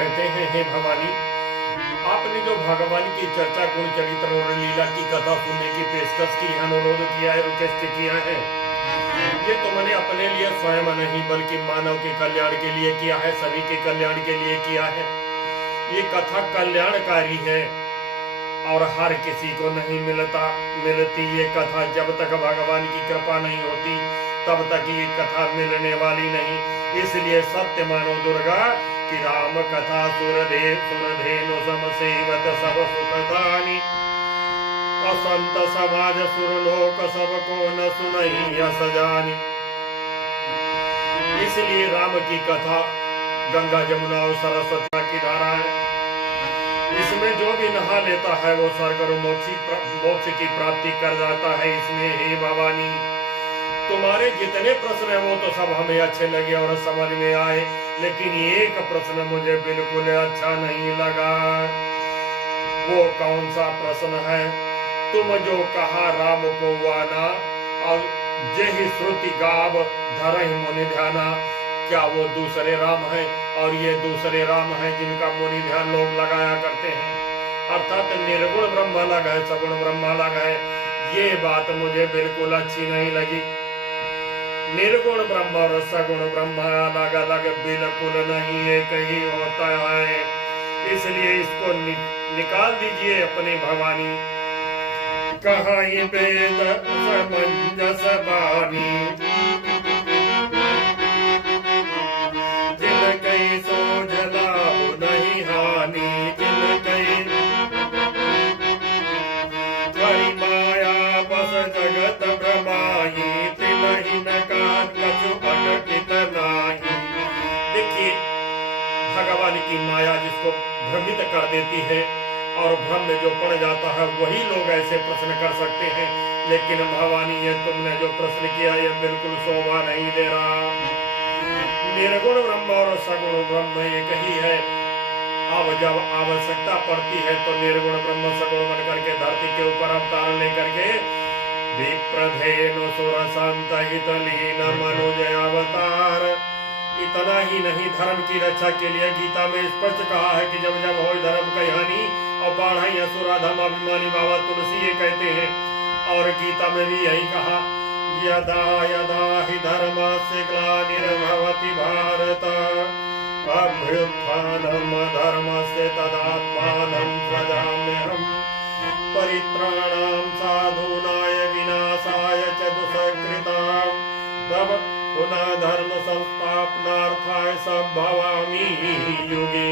कहते हैं, हे भवानी, आपने जो भगवान की चर्चा, गुण चरित्र और लीला की कथा सुनने की पेशकश की, अनुरोध किया है, रिक्वेस्ट किया है, ये तुमने अपने लिए स्वयं नहीं बल्कि मानव के कल्याण के लिए किया है, सभी के कल्याण के लिए किया है। ये कथा कल्याणकारी है और हर किसी को नहीं मिलती ये कथा। जब तक भगवान की कृपा नहीं होती तब तक ये कथा मिलने वाली नहीं। इसलिए सत्य मानो दुर्गा कि राम कथा सुरधेनु सम सेवत सब सुखदानी, असंत समाज सुरलोक सबको न सुनई यस जानी। इसलिए राम की कथा गंगा जमुना और सरस्वती की धारा है। इसमें जो भी नहा लेता है वो स्वर्ग और मोक्ष की प्राप्ति कर जाता है। इसमें हे भवानी, तुम्हारे जितने प्रश्न हैं वो तो सब हमें अच्छे लगे और समझ में आए, लेकिन एक प्रश्न मुझे बिल्कुल अच्छा नहीं लगा। वो कौन सा प्रश्न है? तुम जो कहा राम को वाना और जेहि श्रुति गाव धरहि मुनि ध्याना, क्या वो दूसरे राम हैं? और ये दूसरे राम हैं जिनका मुनि ध्यान लोग लगाया करते हैं। अर्थात निर्गुण ब्रह्म अलग है, सगुण ब्रह्म अलग है। ये बात मुझे बिल्कुल अच्छी नहीं लगी। निर्गुण ब्रह्म और सगुण ब्रह्म अलग अलग बिल्कुल नहीं, एक ही होता है। इसलिए इसको निकाल दीजिए अपनी भवानी। कहा ये वेद समंजस बानी, जगत भ्रमाई तिलहि न कान कछु अगतित नाही। देखिए, भगवान की माया जिसको भ्रमित कर देती है और भ्रम में जो पड़ जाता है वही लोग ऐसे प्रश्न कर सकते हैं। लेकिन भवानी, ये तुमने जो प्रश्न किया ये बिल्कुल शोभा नहीं दे रहा। निर्गुण ब्रह्म और सगुण ब्रह्म एक ही है। अब जब आवश्यकता पड़ती है तो निर्गुण ब्रह्म सगुण बनकर के धरती के ऊपर अवतार लेकर के विप्रधेनु सुर संत हित लीन मनुज अवतार। इतना ही नहीं, धर्म की रक्षा के लिए गीता में स्पष्ट कहा है कि जब जब हो धर्म की हानि और बाढ़ असुराधम अभिमानी बाबा तुलसी ये कहते हैं। और गीता में भी यही कहा, यदा यदा हि धर्मस्य ग्लानिर्भवति भारत अभ्युत्थानम् धर्मस्य तदात्मानं सृजाम्यहम् परित्राणां साधूनाय विनाशाय च दुष्कृतां तब पुनः धर्म संस्थापनार्थाय संभवामि युगे